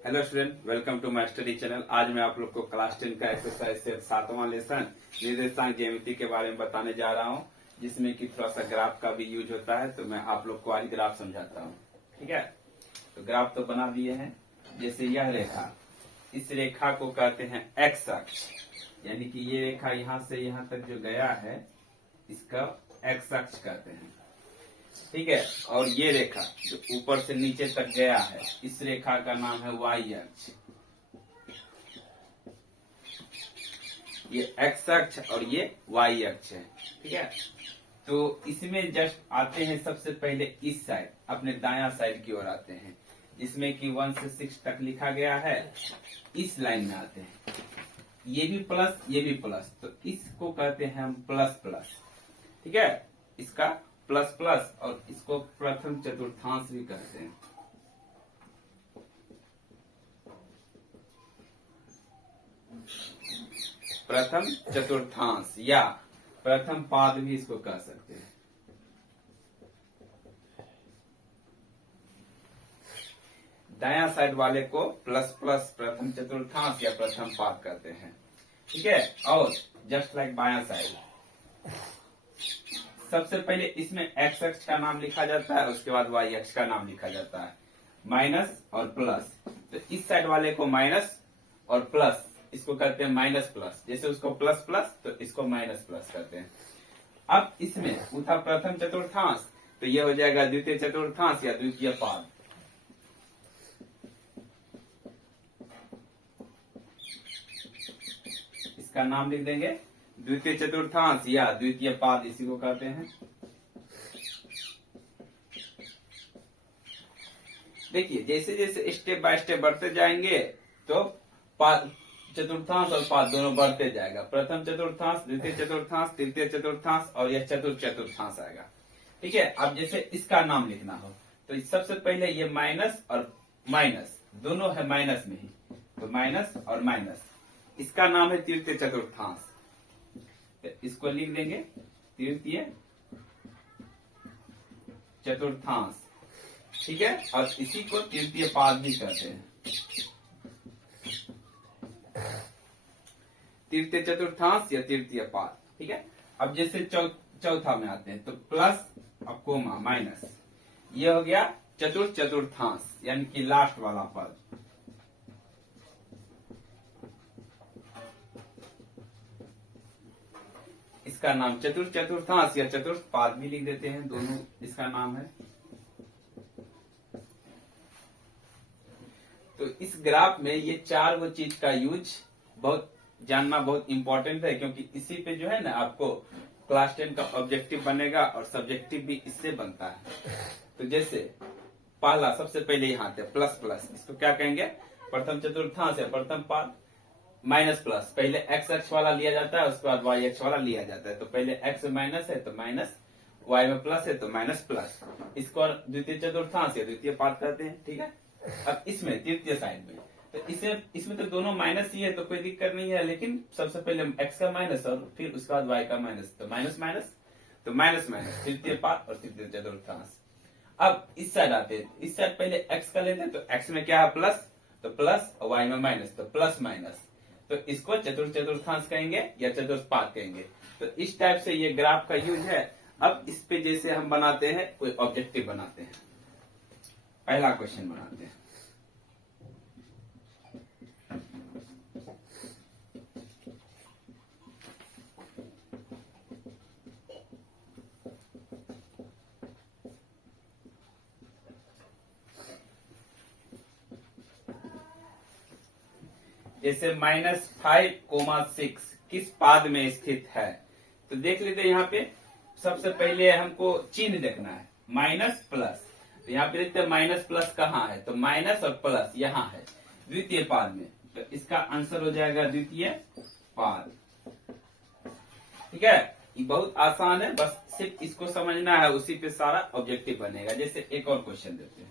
Hello student, welcome to my study channel. आज मैं आप लोग को क्लास 10 का एक्सरसाइज से 7वां लेसन निर्देशांक ज्यामिति के बारे में बताने जा रहा हूं, जिसमें कि थोड़ा सा ग्राफ का भी यूज होता है। तो मैं आप लोग को आज ग्राफ समझाता हूं। ठीक है, तो ग्राफ तो बना दिए हैं। जैसे यह रेखा, इस रेखा को कहते हैं एक्स अक्ष, यानी कि ये रेखा यहाँ से यहाँ तक जो गया है इसका एक्स अक्ष कहते हैं। ठीक है, और ये रेखा जो ऊपर से नीचे तक गया है, इस रेखा का नाम है वाई अक्ष। ये एक्स अक्ष और ये वाई अक्ष है। ठीक है, तो इसमें जस्ट आते हैं सबसे पहले इस साइड, अपने दायां साइड की ओर आते हैं, जिसमें कि 1 से 6 तक लिखा गया है। इस लाइन में आते हैं, ये भी प्लस ये भी प्लस, तो इसको कहते हैं हम प्लस प्लस। ठीक है, इसका प्लस प्लस, और इसको प्रथम चतुर्थांश भी कहते हैं। प्रथम चतुर्थांश या प्रथम पाद भी इसको कह सकते हैं। दायां साइड वाले को प्लस प्लस प्रथम चतुर्थांश या प्रथम पाद कहते हैं। ठीक है, और जस्ट लाइक बायां साइड, सबसे पहले इसमें एक्स अक्ष का नाम लिखा जाता है, उसके बाद वाई अक्ष का नाम लिखा जाता है, माइनस और प्लस। तो इस साइड वाले को माइनस और प्लस, इसको कहते हैं माइनस प्लस। जैसे उसको प्लस प्लस तो इसको माइनस प्लस कहते हैं। अब इसमें उठा प्रथम चतुर्थांश, तो यह हो जाएगा द्वितीय चतुर्थांश या द्वितीय पाद। इसका नाम लिख देंगे द्वितीय चतुर्थांश या द्वितीय पाद, इसी को कहते हैं। देखिए, जैसे जैसे स्टेप बाय स्टेप बढ़ते जाएंगे तो पाद, चतुर्थांश और पाद दोनों बढ़ते जाएगा। प्रथम चतुर्थांश, द्वितीय चतुर्थांश, तृतीय चतुर्थांश और यह चतुर्थ चतुर्थांश आएगा। ठीक है, अब जैसे इसका नाम लिखना हो तो सबसे पहले ये माइनस और माइनस दोनों है माइनस में ही, तो माइनस और माइनस, इसका नाम है तृतीय चतुर्थांश। तो इसको लिख देंगे तृतीय चतुर्थांश। ठीक है, और इसी को तृतीय पाद भी कहते हैं। तृतीय चतुर्थांश या तृतीय पाद। ठीक है, अब जैसे चौथा में आते हैं तो प्लस और कोमा माइनस, ये हो गया चतुर्थ चतुर्थांश, यानी कि लास्ट वाला पद। इसका नाम चतुर्थ चतुर्थांश या चतुर्थ पाद भी लिख देते हैं, दोनों इसका नाम है। तो इस ग्राफ में ये चार वो चीज का यूज बहुत जानना बहुत इंपॉर्टेंट है, क्योंकि इसी पे जो है ना आपको क्लास 10 का ऑब्जेक्टिव बनेगा और सब्जेक्टिव भी इससे बनता है। तो जैसे पहला सबसे पहले यहाँ थे प्लस प्लस, इसको क्या कहेंगे? प्रथम चतुर्थांश या प्रथम पाद। माइनस प्लस, पहले एक्स अक्ष वाला लिया जाता है, उसके बाद वाई अक्ष वाला लिया जाता है। तो पहले एक्स में माइनस है तो माइनस, वाई में प्लस है तो माइनस प्लस, इसको द्वितीय चतुर्थांश या द्वितीय पाद कहते हैं। ठीक है, अब इसमें तृतीय साइड में तो इसमें तो दोनों माइनस ही है, तो कोई दिक्कत नहीं है। लेकिन सबसे पहले एक्स का माइनस और फिर उसके बाद वाई का माइनस, तो माइनस माइनस, तो माइनस माइनस, तृतीय पाद और तृतीय चतुर्थांश। अब इस साइड आते हैं, इस साइड पहले एक्स का लेते हैं, तो एक्स में क्या है प्लस, तो प्लस, और वाई में माइनस, तो प्लस माइनस, तो इसको चतुर्थ चतुर्थांश कहेंगे या चतुर्थ पाद कहेंगे। तो इस टाइप से ये ग्राफ का यूज है। अब इस पे जैसे हम बनाते हैं कोई ऑब्जेक्टिव बनाते हैं, पहला क्वेश्चन बनाते हैं। जैसे -5,6 किस पाद में स्थित है, तो देख लेते हैं। यहाँ पे सबसे पहले हमको चिन्ह देखना है, माइनस प्लस। तो यहाँ पे देखते हैं माइनस प्लस कहाँ है, तो माइनस और प्लस यहाँ है द्वितीय पाद में, तो इसका आंसर हो जाएगा द्वितीय पाद। ठीक है, ये बहुत आसान है, बस सिर्फ इसको समझना है, उसी पे सारा ऑब्जेक्टिव बनेगा। जैसे एक और क्वेश्चन देते हैं।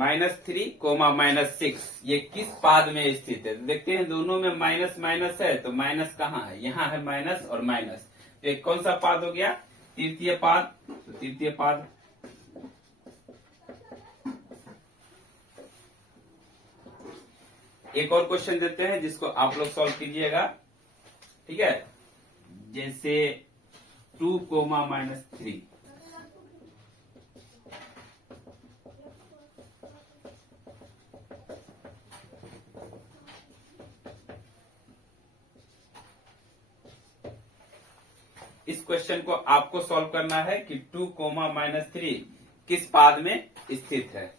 -3, -6 ये किस पाद में स्थित है? तो देखते हैं दोनों में माइनस माइनस है, तो माइनस कहाँ है? यहाँ है माइनस और माइनस। तो एक कौन सा पाद हो गया? तृतीय पाद। तो तृतीय पाद। एक और क्वेश्चन देते हैं जिसको आप लोग सॉल्व कीजिएगा, ठीक है? जैसे 2, -3। इस क्वेश्चन को आपको सॉल्व करना है कि 2, -3 किस पाद में स्थित है।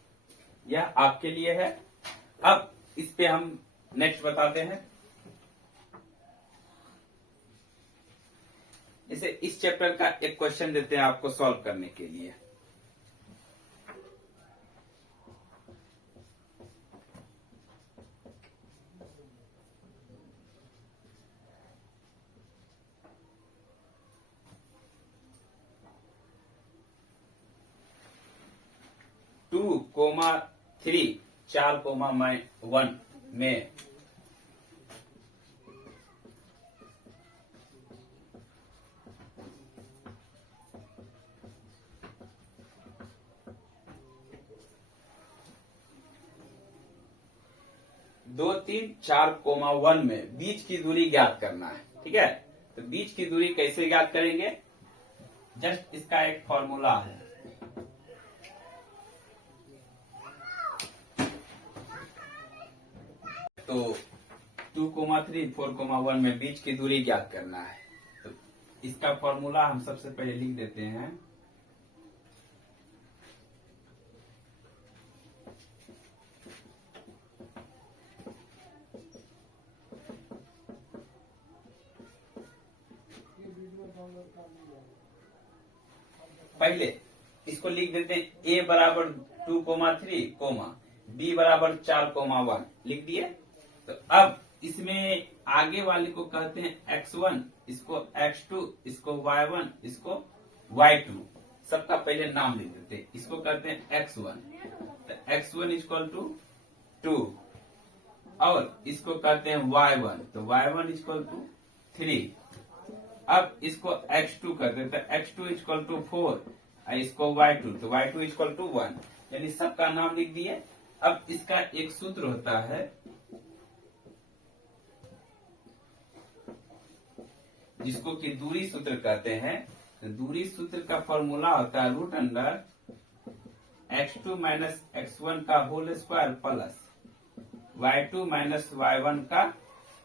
यह आपके लिए है। अब इस पे हम नेक्स्ट बताते हैं। इसे इस चैप्टर का एक क्वेश्चन देते हैं आपको सॉल्व करने के लिए। टू कोमा 3, 4, 1 में दो, 3, 4, 1 में बीच की दूरी ज्ञात करना है, ठीक है? तो बीच की दूरी कैसे ज्ञात करेंगे? जस्ट इसका एक फॉर्मूला है। तो 2, 3, 4, 1 में बीच की दूरी ज्ञात करना है। तो इसका फॉर्मूला हम सबसे पहले लिख देते हैं। पहले इसको लिख देते हैं a बराबर 2, 3, b बराबर 4, 1 लिख दिए। तो अब इसमें आगे वाले को कहते हैं x1, इसको x2, इसको y1, इसको y2। सबका पहले नाम लिख देते हैं। इसको कहते हैं x1, तो x1 इक्वल टू 2, और इसको कहते हैं y1, तो y1 इक्वल टू 3। अब इसको x2 कर देते हैं, x2 इक्वल टू 4, इसको y2, तो y2 इक्वल टू 1। यानी सबका नाम लिख दिए। अब इसका एक सूत्र होता है जिसको कि दूरी सूत्र कहते हैं। तो दूरी सूत्र का फॉर्मूला होता है √अंडर x2 माइनस x1 का whole square plus y2 minus y1 का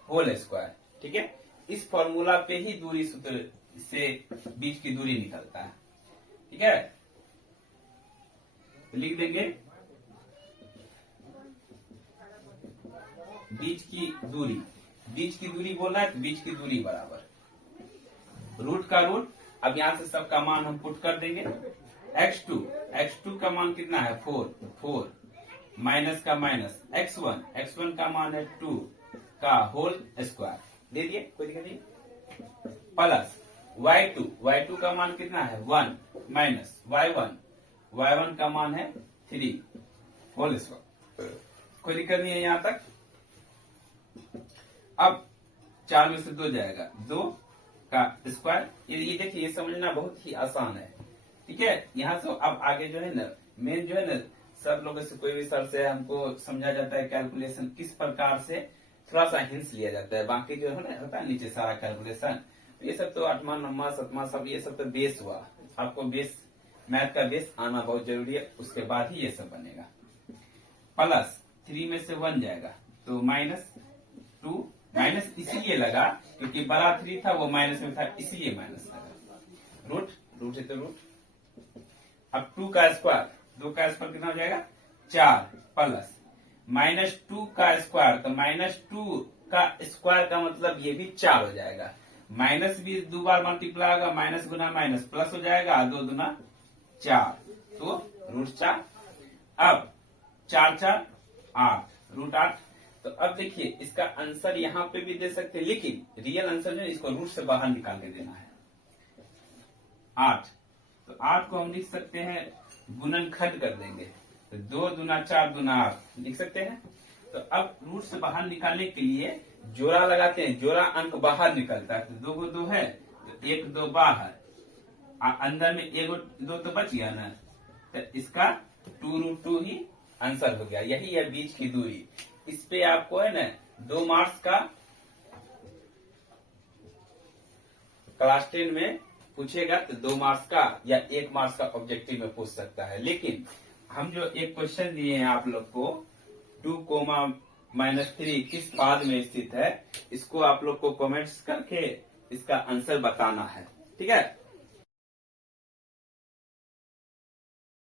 होल स्क्वायर, ठीक है? इस फॉर्मूला पे ही दूरी सूत्र से बीच की दूरी निकलता है, ठीक है? तो लिख देंगे बीच की दूरी बोला है, तो बीच की दूरी बराबर रूट का रूट। अब यहां से सबका मान हम पुट कर देंगे। x2 का मान कितना है? 4 माइनस का माइनस x1 का मान है 2 का होल स्क्वायर दे दिए, कोई दिक्कत नहीं, प्लस y2 का मान कितना है? 1 माइनस y1 का मान है 3 होल स्क्वायर। कोई दिक्कत नहीं है यहां तक। अब 4 में से 2 जाएगा, 2 का स्क्वायर। ये देखिए, ये समझना बहुत ही आसान है, ठीक है? यहाँ से अब आगे जो है ना, मेन जो है ना, सब लोगों से कोई भी सर से हमको समझा जाता है कैलकुलेशन किस प्रकार से, थोड़ा सा हिंट्स लिया जाता है। बाकी जो है ना होता है नीचे सारा कैलकुलेशन, ये सब तो 8वां 9वां 7वां सब ये सब तो बेस हुआ। आपको बेस, मैथ का बेस आना बहुत जरूरी है, उसके बाद ही ये सब बनेगा। प्लस 3 में से 1 जाएगा, तो -2, माइनस इसीलिए लगा क्योंकि बड़ा 3 था, वो माइनस में था, इसीलिए माइनस लगा। रूट है तो रूट। अब 2 का स्क्वायर, 2 का स्क्वायर कितना हो जाएगा? 4 प्लस -2 का स्क्वायर, तो -2 का स्क्वायर का मतलब ये भी 4 हो जाएगा। माइनस भी 2 बार मल्टीप्लाई होगा, माइनस गुना माइनस प्लस हो जाएगा, 2 दूना 4, तो √4। अब 4 4 8, √8। तो अब देखिए इसका आंसर यहाँ पे भी दे सकते हैं, लेकिन रियल आंसर जो है इसको रूट से बाहर निकाल के देना है। 8, तो 8 को हम लिख सकते हैं गुणनखंड कर देंगे, तो 2 दूना 4 दूना 8 लिख सकते हैं। तो अब रूट से बाहर निकालने के लिए जोड़ा लगाते हैं, जोड़ा अंक बाहर निकलता है। तो 2 को 2 है तो 1 2 बाहर, अंदर में 1 2 तो बच गया ना, तो इसका 2√2 ही आंसर हो गया। यही है बीच की दूरी। इस पे आपको है ना 2 मार्क्स का क्लास 10 में पूछेगा, तो 2 मार्क्स का या 1 मार्क्स का ऑब्जेक्टिव में पूछ सकता है। लेकिन हम जो एक क्वेश्चन दिए हैं आप लोग को 2, -3 किस पाद में स्थित है, इसको आप लोग को कमेंट्स करके इसका आंसर बताना है। ठीक है।